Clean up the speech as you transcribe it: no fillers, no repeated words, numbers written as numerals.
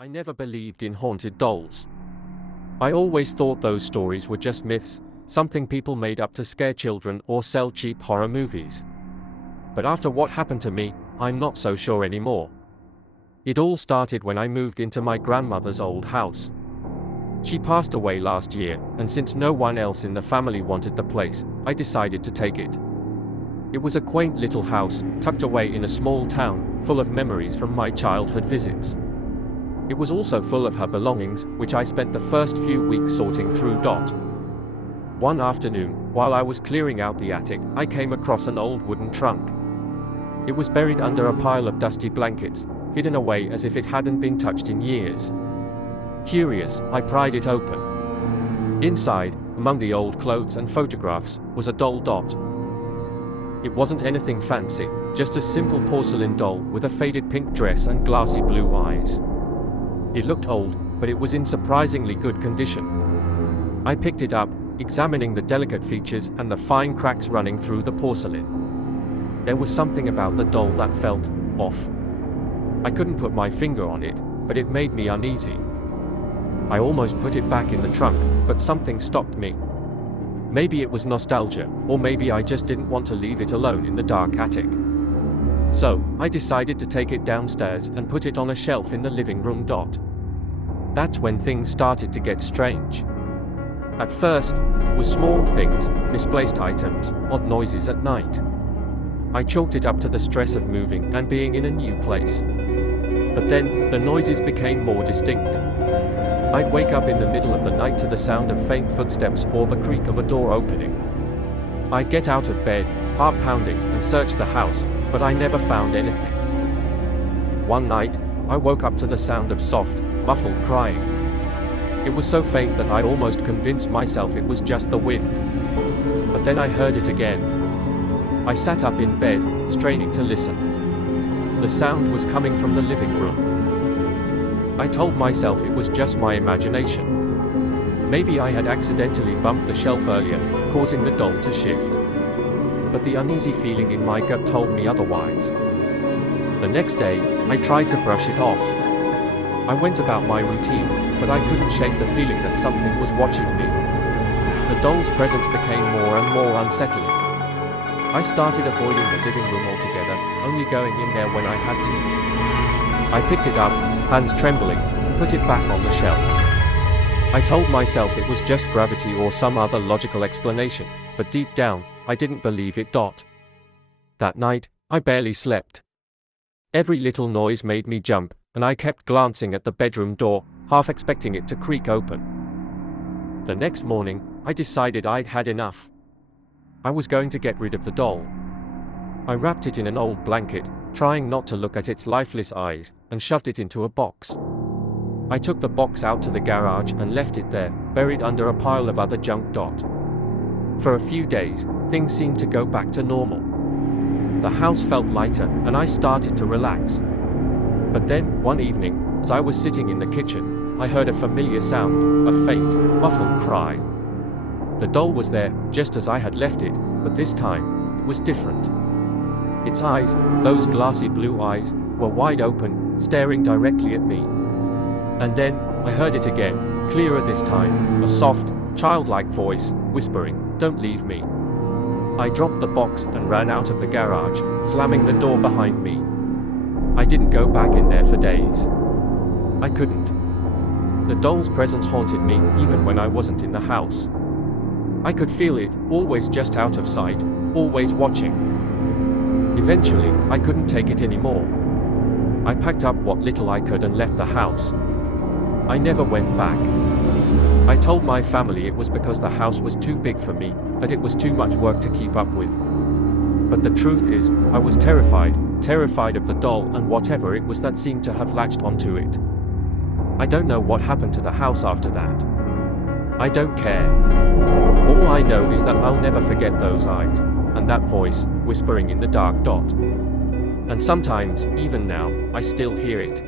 I never believed in haunted dolls. I always thought those stories were just myths, something people made up to scare children or sell cheap horror movies. But after what happened to me, I'm not so sure anymore. It all started when I moved into my grandmother's old house. She passed away last year, and since no one else in the family wanted the place, I decided to take it. It was a quaint little house, tucked away in a small town, full of memories from my childhood visits. It was also full of her belongings, which I spent the first few weeks sorting through. One afternoon, while I was clearing out the attic, I came across an old wooden trunk. It was buried under a pile of dusty blankets, hidden away as if it hadn't been touched in years. Curious, I pried it open. Inside, among the old clothes and photographs, was a doll. It wasn't anything fancy, just a simple porcelain doll with a faded pink dress and glassy blue eyes. It looked old, but it was in surprisingly good condition. I picked it up, examining the delicate features and the fine cracks running through the porcelain. There was something about the doll that felt off. I couldn't put my finger on it, but it made me uneasy. I almost put it back in the trunk, but something stopped me. Maybe it was nostalgia, or maybe I just didn't want to leave it alone in the dark attic. So, I decided to take it downstairs and put it on a shelf in the living room. That's when things started to get strange. At first, it was small things, misplaced items, odd noises at night. I chalked it up to the stress of moving and being in a new place. But then, the noises became more distinct. I'd wake up in the middle of the night to the sound of faint footsteps or the creak of a door opening. I'd get out of bed, heart pounding, and search the house, but I never found anything. One night, I woke up to the sound of soft, muffled crying. It was so faint that I almost convinced myself it was just the wind. But then I heard it again. I sat up in bed, straining to listen. The sound was coming from the living room. I told myself it was just my imagination. Maybe I had accidentally bumped the shelf earlier, causing the doll to shift. But the uneasy feeling in my gut told me otherwise. The next day, I tried to brush it off. I went about my routine, but I couldn't shake the feeling that something was watching me. The doll's presence became more and more unsettling. I started avoiding the living room altogether, only going in there when I had to. I picked it up, hands trembling, and put it back on the shelf. I told myself it was just gravity or some other logical explanation, but deep down, I didn't believe it. That night, I barely slept. Every little noise made me jump, and I kept glancing at the bedroom door, half expecting it to creak open. The next morning, I decided I'd had enough. I was going to get rid of the doll. I wrapped it in an old blanket, trying not to look at its lifeless eyes, and shoved it into a box. I took the box out to the garage and left it there, buried under a pile of other junk. For a few days, things seemed to go back to normal. The house felt lighter, and I started to relax. But then, one evening, as I was sitting in the kitchen, I heard a familiar sound, a faint, muffled cry. The doll was there, just as I had left it, but this time, it was different. Its eyes, those glassy blue eyes, were wide open, staring directly at me. And then, I heard it again, clearer this time, a soft, childlike voice, whispering, "Don't leave me." I dropped the box and ran out of the garage, slamming the door behind me. I didn't go back in there for days. I couldn't. The doll's presence haunted me, even when I wasn't in the house. I could feel it, always just out of sight, always watching. Eventually, I couldn't take it anymore. I packed up what little I could and left the house. I never went back. I told my family it was because the house was too big for me, that it was too much work to keep up with. But the truth is, I was terrified of the doll and whatever it was that seemed to have latched onto it. I don't know what happened to the house after that. I don't care. All I know is that I'll never forget those eyes, and that voice, whispering in the dark. And sometimes, even now, I still hear it.